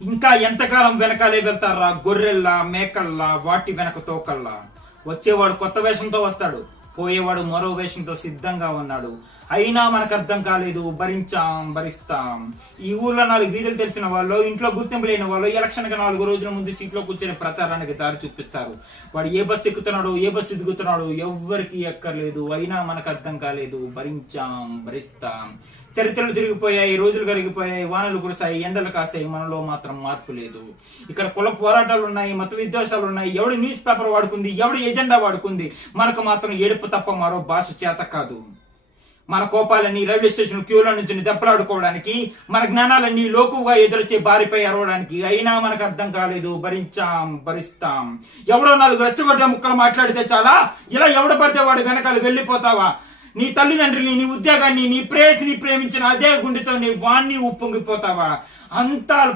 ఇంకా ఎంతకాలం వెనకాలే వెళ్తారా? గొర్రెల్లా, మేకల్లా, వాటి వెనక తోకల్లా. వచ్చేవాడు కొత్త వేషంతో వస్తాడు, పోయేవాడు మరో వేషంతో సిద్ధంగా ఉన్నాడు. అయినా మనకు అర్థం కాలేదు, భరిస్తాం. ఈ ఊర్లో 4 వీధులు తెలిసిన వాళ్ళు, ఇంట్లో గుర్తింపు లేని వాళ్ళు ఎలక్షన్ కి 4 రోజుల ముందు సీట్లో కూర్చొని ప్రచారానికి దారి చూపిస్తారు. వాడు ఏ బస్సు ఎక్కుతున్నాడు, ఏ బస్సు దిగుతున్నాడు ఎవ్వరికి ఎక్కర్లేదు. అయినా మనకు అర్థం కాలేదు, భరిస్తాం. చరిత్రలు తిరిగిపోయాయి, రోజులు కరిగిపోయాయి, వానలు కురిసాయి, ఎండలు కాసాయి, మనలో మాత్రం మార్పు లేదు. ఇక్కడ కుల పోరాటాలు ఉన్నాయి, మత విద్వేషాలు ఉన్నాయి. ఎవడు న్యూస్ పేపర్ వాడుకుంది, ఎవడు ఎజెండా వాడుకుంది. మనకు మాత్రం ఏడుపు తప్ప మరో భాష చేత కాదు. మన కోపాలన్నీ రైల్వే స్టేషన్ క్యూలో నుంచి దెబ్బలాడుకోవడానికి, మన జ్ఞానాలన్నీ లోకుగా ఎదురొచ్చే బారిపై అరవడానికి. అయినా మనకు అర్థం కాలేదు, భరిస్తాం. ఎవడో 4 రెచ్చగొట్టే ముక్కలు మాట్లాడితే చాలా, ఇలా ఎవడ పడితే వాడు వెనకాల వెళ్ళిపోతావా? నీ తల్లిదండ్రుల్ని, నీ ఉద్యోగాన్ని, నీ ప్రేయసిని ప్రేమించిన అదే గుండెతో నీ వాణ్ణి ఉప్పొంగిపోతావా? అంతా